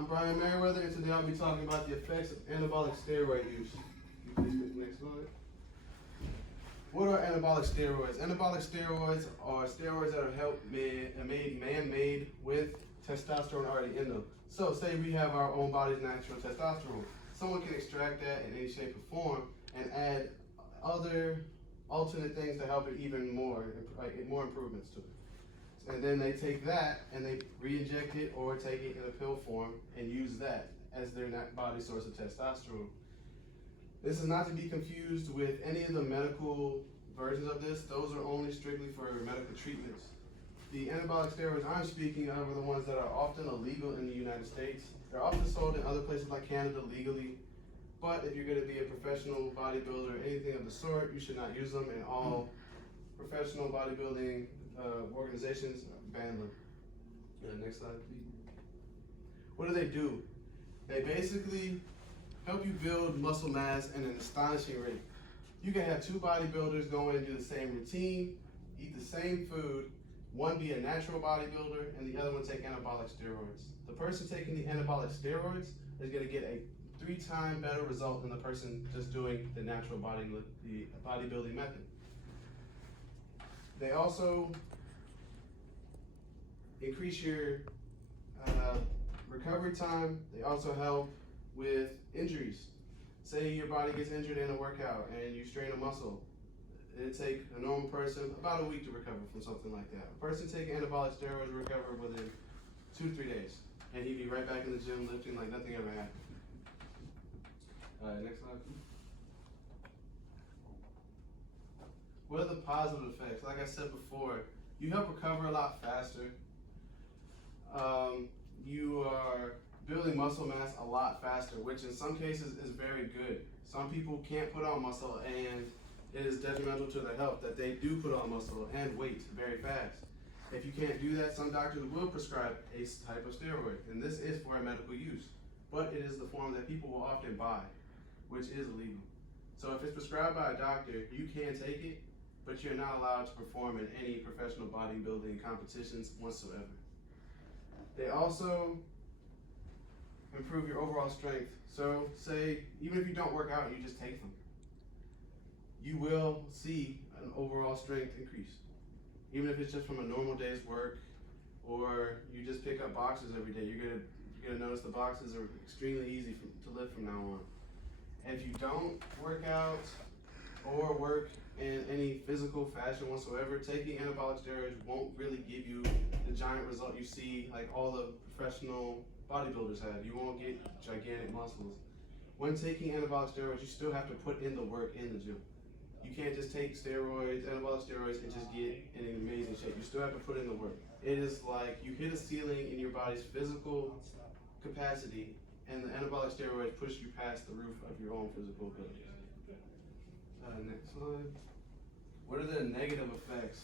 I'm Brian Merriweather, and today I'll be talking about the effects of anabolic steroid use. Can you please click the next slide? What are anabolic steroids? Anabolic steroids are steroids that are made man-made with testosterone already in them. So say we have our own body's natural testosterone. Someone can extract that in any shape or form and add other alternate things to help it even more, like more improvements to it. And then they take that and they re-inject it or take it in a pill form and use that as their body source of testosterone. This is not to be confused with any of the medical versions of this. Those are only strictly for medical treatments. The anabolic steroids I'm speaking of are the ones that are often illegal in the United States. They're often sold in other places like Canada legally. But if you're going to be a professional bodybuilder or anything of the sort, you should not use them, and all professional bodybuilding organizations ban them. Next slide, please. What do? They basically help you build muscle mass at an astonishing rate. You can have two bodybuilders go in and do the same routine, eat the same food, one be a natural bodybuilder and the other one take anabolic steroids. The person taking the anabolic steroids is going to get a 3-time better result than the person just doing the natural bodybuilding method. They also increase your recovery time. They also help with injuries. Say your body gets injured in a workout and you strain a muscle. It'd take a normal person about a week to recover from something like that. A person taking anabolic steroids will recover within 2 to 3 days, and he'd be right back in the gym lifting like nothing ever happened. Next slide. What are the positive effects? Like I said before, you help recover a lot faster. You are building muscle mass a lot faster, which in some cases is very good. Some people can't put on muscle, and it is detrimental to their health that they do put on muscle and weight very fast. If you can't do that, some doctors will prescribe a type of steroid, and this is for medical use, but it is the form that people will often buy, which is illegal. So if it's prescribed by a doctor, you can take it, but you're not allowed to perform in any professional bodybuilding competitions whatsoever. They also improve your overall strength. So say, even if you don't work out and you just take them, you will see an overall strength increase. Even if it's just from a normal day's work, or you just pick up boxes every day, you're gonna notice the boxes are extremely easy to lift from now on. And if you don't work out or work in any physical fashion whatsoever, taking anabolic steroids won't really give you the giant result you see like all the professional bodybuilders have. You won't get gigantic muscles. When taking anabolic steroids, you still have to put in the work in the gym. You can't just take steroids, anabolic steroids, and just get in an amazing shape. You still have to put in the work. It is like you hit a ceiling in your body's physical capacity, and the anabolic steroids push you past the roof of your own physical abilities. Next slide. What are the negative effects?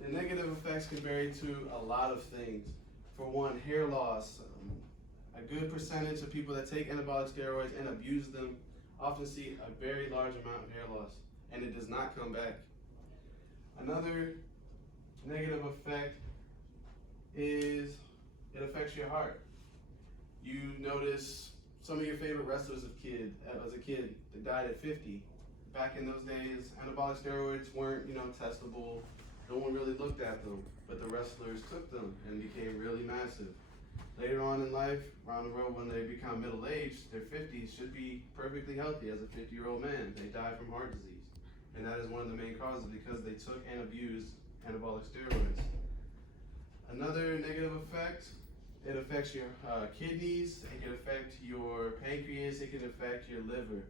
The negative effects can vary to a lot of things. For one, hair loss. A good percentage of people that take anabolic steroids and abuse them often see a very large amount of hair loss, and it does not come back. Another negative effect is it affects your heart. You notice some of your favorite wrestlers as a kid, they died at 50. Back in those days, anabolic steroids weren't, testable. No one really looked at them, but the wrestlers took them and became really massive. Later on in life, around the world, when they become middle-aged, their 50s should be perfectly healthy as a 50-year-old man. They die from heart disease. And that is one of the main causes because they took and abused anabolic steroids. Another negative effect, it affects your kidneys, it can affect your pancreas, it can affect your liver.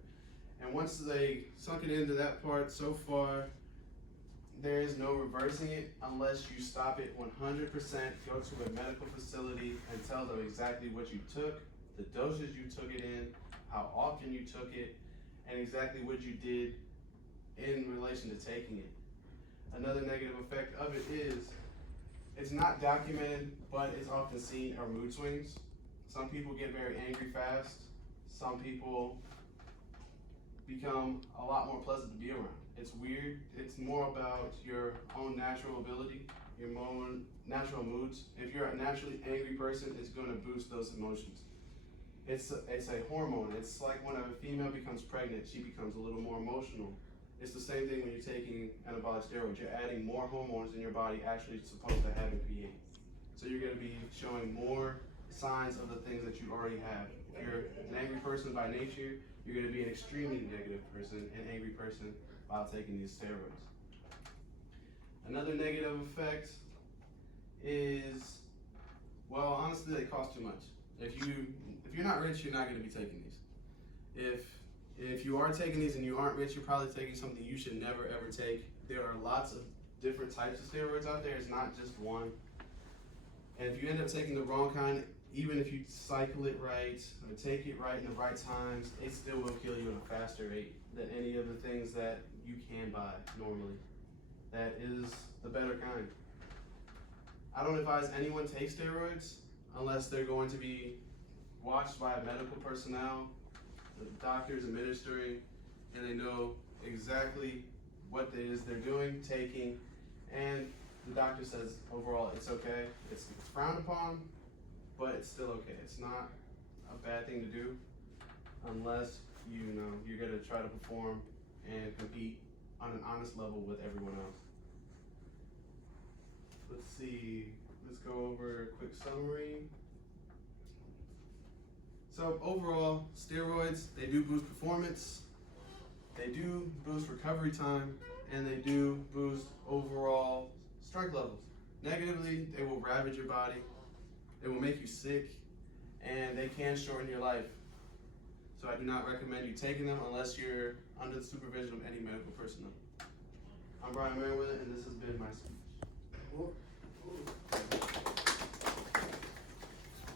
And once they sunk it into that part so far, there is no reversing it unless you stop it 100%, go to a medical facility and tell them exactly what you took, the dosage you took it in, how often you took it, and exactly what you did in relation to taking it. Another negative effect of it is, it's not documented, but it's often seen are mood swings. Some people get very angry fast. Some people become a lot more pleasant to be around. It's weird. It's more about your own natural ability, your own natural moods. If you're a naturally angry person, it's going to boost those emotions. It's a hormone. It's like when a female becomes pregnant, she becomes a little more emotional. It's the same thing when you're taking anabolic steroids. You're adding more hormones in your body actually supposed to have in PA. So you're going to be showing more signs of the things that you already have. If you're an angry person by nature, you're going to be an extremely negative person, an angry person while taking these steroids. Another negative effect is, well, honestly, they cost too much. If you're not rich, you're not going to be taking these. If you are taking these and you aren't rich, you're probably taking something you should never ever take. There are lots of different types of steroids out there. It's not just one. And if you end up taking the wrong kind, even if you cycle it right or take it right in the right times, it still will kill you at a faster rate than any of the things that you can buy normally. That is the better kind. I don't advise anyone take steroids unless they're going to be watched by a medical personnel, the doctors administering, and they know exactly what it is they're doing, taking, and the doctor says overall it's okay. It's frowned upon, but it's still okay. It's not a bad thing to do unless you're gonna try to perform and compete on an honest level with everyone else. Let's see, let's go over a quick summary. So overall, steroids, they do boost performance, they do boost recovery time, and they do boost overall strength levels. Negatively, they will ravage your body, they will make you sick, and they can shorten your life. So I do not recommend you taking them unless you're under the supervision of any medical personnel. I'm Brian Merriweather, and this has been my speech.